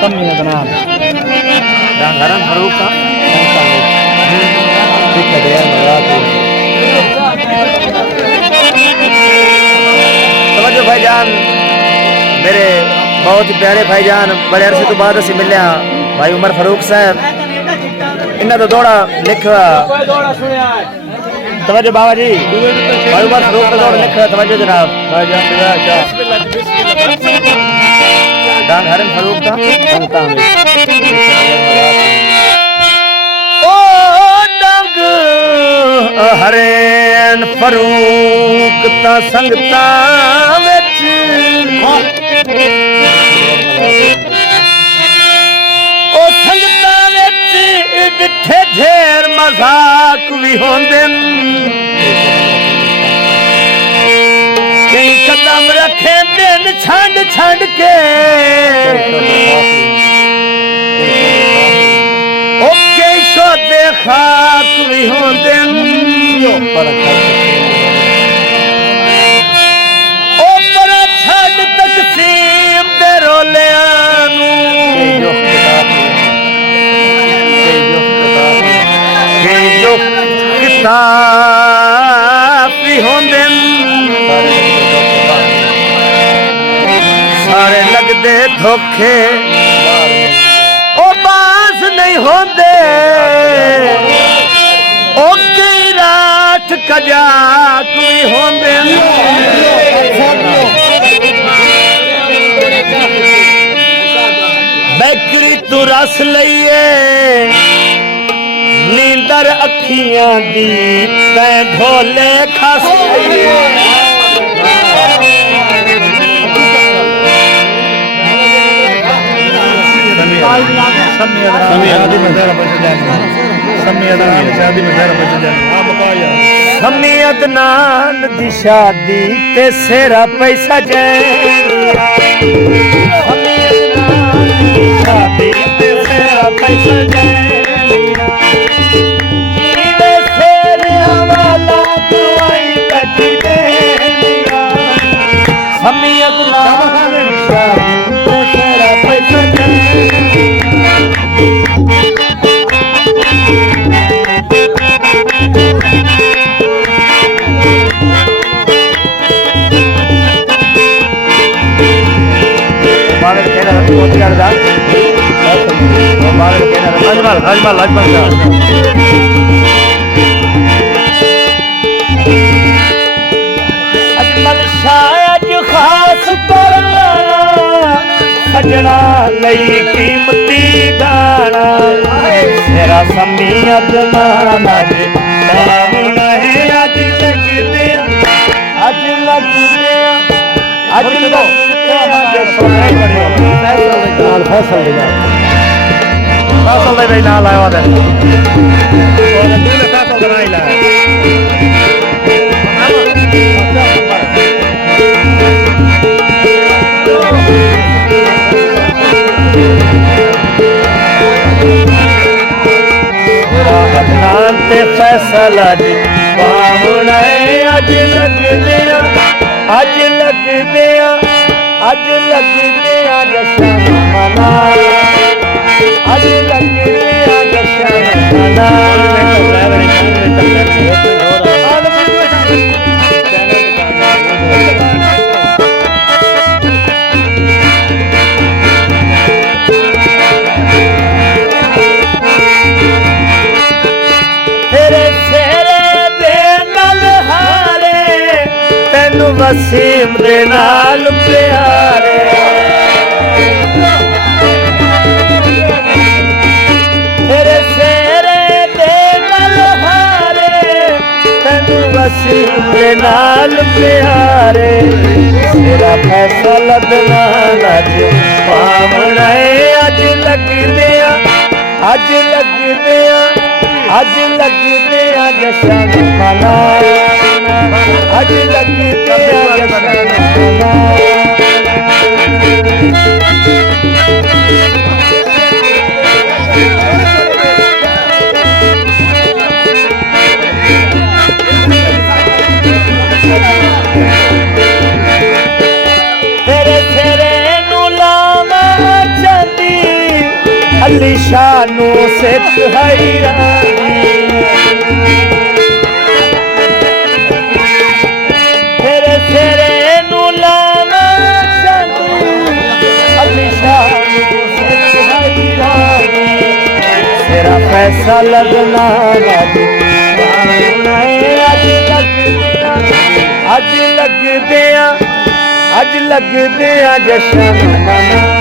Samia Ganan. Garan Farooq का ठीक है यार मजा आता है। तवज्जो भाईजान, मेरे बहुत ही प्यारे भाईजान, बड़े अरसे तो बाद असी मिले भाई उमर फारूक साहब। इन्हें तो दौड़ा लिखा तवज्जो बाबा जी, भाई उमर फारूक का दौड़ा लिखा तवज्जो जनाब भाईजान डांग हरन फारूक का संगता में ओ डांग हरन फारूक ता संगता विच ओ संगता विच डिठे ढेर मजाक भी होंदे कई कदम रखे दिन छंड छंड के ओ कई शोदे खाक भी होंदे ओ पर छंड तकसीम दे रोलियां नू कई जो किताब भी होंदे सारे लगदे धोखे ओ बास नहीं होंदे ओ कई रात कजाक भी होंदे बैकरी तू रस लईए नींदर अखियां दी तै ढोले खस लईए समीयत नान दी शादी ते सेरा पैसा जैनिया समीयत नान दी शादी ते सेरा पैसा जैनिया जीवे सेरे वाला दुआई कटी देनिया समीयत नान दी शादी ते सेरा पैसा जैनिया अजमल शायद खास सजना लई कीमती गाना मेरा समीयत नाना जी अज लगदे अज लगदे अज फसल दे नाल आया दे फैसला जी अज लगदे अज लगदे अज लगदे जशन मना अज लगदे जशन मना वसीम दे नाल प्यारे तेरे सेरे दे मल्हारे तेनू वसीम दे नाल प्यारे तेरा फैसला दना अज पावना अज लगदे अज लगदे अज लगदे जशन मना अज लगदे जशन मना तेरे सिरे नू लावा चंदी अली शानू सिख हैरानी तेरे सिरे नू लावा शानू अली शानू सिख हैरानी तेरा पैसा लगना बाबू अज लगदे आ जशन मना